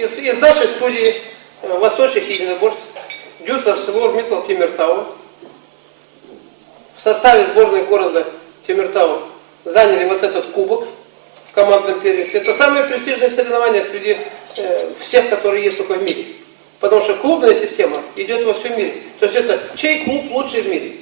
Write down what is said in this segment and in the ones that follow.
Из нашей студии восточных единоборств Дюс ArcelorMittal Темиртау в составе сборной города Темиртау заняли вот этот кубок в командном первенстве. Это самое престижное соревнование среди всех, которые есть только в мире. Потому что клубная система идет во всем мире. То есть это чей клуб лучший в мире.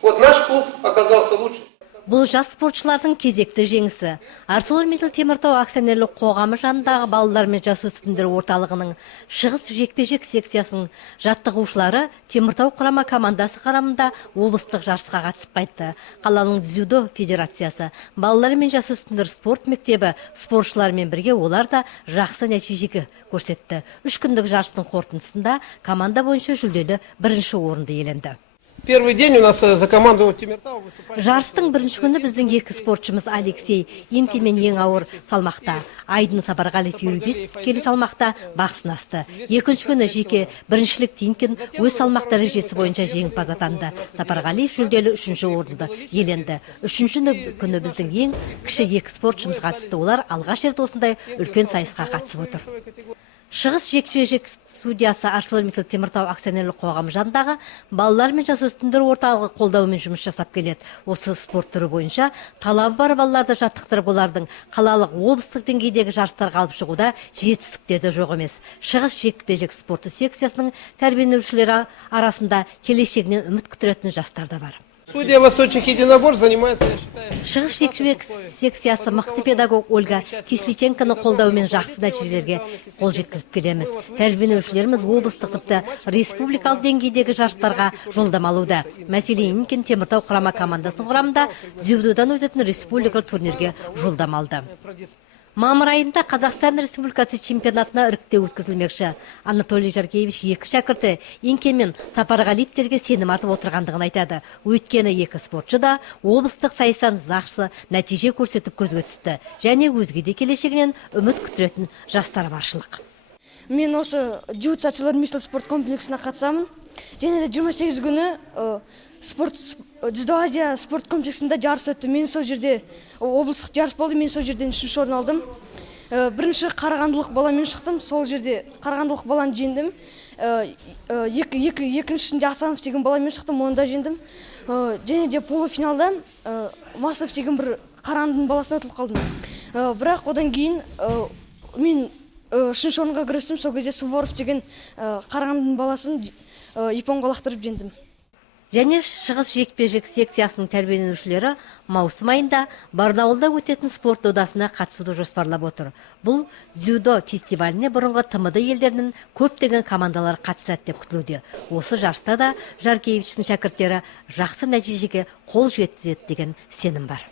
Вот наш клуб оказался лучше. Бұл жас спортшылардың кезекті жеңісі. ArcelorMittal Теміртау акционерлік қоғамы жанындағы балалар мен жасөспірімдер орталығының шығыс жекпе-жек секциясының жаттығушылары Теміртау құрама командасы құрамында облыстық жарысқа қатысып қайтты. Қаланың дзюдо федерациясы, балалар мен жасөспірімдер спорт мектебі спортшылармен бірге олар да жақсы нәтиже көрсетті. 3 күндік жарыстың қорытындысында команда бойынша жүлделі бірінші орынды иеленді. Первый день у нас за команду Темиртау выступали. Жарыстың бірінші күні біздің екі спортшымыз Алексей Инкин мен ең ауыр салмақта, Айдын Сапарғалиев Юрбис келі салмақта бақ сынасты. Екінші күні жеке біріншілік Инкин өз салмақ дәрежесі бойынша жеңімпаз атанды. Сапарғалиев жүлделі 3-ші орынды иеленді. Үшінші күні біздің ең кіші екі спортшымыз қатысты. Олар алғаш рет осындай үлкен сайысқа қатысып отыр. Шығыс жекпе-жек судьясы ArcelorMittal Теміртау акционерлік қоғамы жанындағы балалар мен жасөспірімдер орталығы қолдауымен жұмыс жасап келеді. Осы спорт түрі бойынша талабы бар балаларды жаттықтырып, олардың қалалық облыстық деңгейдегі жарыстарға алып шығуда жетістіктері жоқ емес. Шығыс жекпе-жек спорты секциясының тәрбиеленушілері арасында келешегінен үміт күтіретін жастар да бар. Студия восточных единоборств занимается, я считаю... Шығыс жекпе-жек секциясы мықты педагог Ольга Кисличенконы қолдауымен жақсы нәтижелерге қол жеткізіп келеміз. Тәрбиеленушілеріміз облыстық тіпті республикалық деңгейдегі жарыстарға жолдама алуда. Мәселен, Инкин Теміртау құрама командасының құрамында дзюдодан өтетін республикалық турнирге жолдама алды. Мамыр айында Қазақстан Республикасы чемпионатына іріктеу өткізілмекші. Анатолий Жаркевич екі шәкірті Инкин мен Сапарғалиевтерге сенім артып отырғандығын айтады. Өйткені екі спортшы да облыстық сайыстан жақсы нәтиже көрсетіп көзге түсті. Және өзге де келешегінен үміт күтіретін жастар баршылық. Мен осы Дюс ArcelorMittal спорт комплексіне қатысамын. Және де 28 күні Дзюдо Азия спорт комплексінде жарыс өтті. Мен сол жерде облыстық жарыс болды, мен сол жерден 3-ші орын алдым. Бірінші қарағандылық баламен шықтым, сол жерде қарағандылық баланы жеңдім. Екіншісінде Асанов деген баламен шықтым, оны да жеңдім. Және де полуфиналда Масов деген бір қарағандының баласына ұтылып қалдым. Бірақ одан кейін мен 3-ші орынға кірістім, сол кезде Суворов деген қарағандының баласын ипонға лақтырып жеңдім. Және шығыс жекпе-жек секциясының тәрбиеленушілері маусым айында Барнаулда өтетін спорт додасына қатысуды жоспарлап отыр. Бұл дзюдо фестиваліне бұрынғы ТМД елдерінің көптеген командалар қатысады деп күтілуде. Осы жарыста да Жаркевичтің шәкірттері жақсы нәтижеге қол жеткізеді деген сенім бар.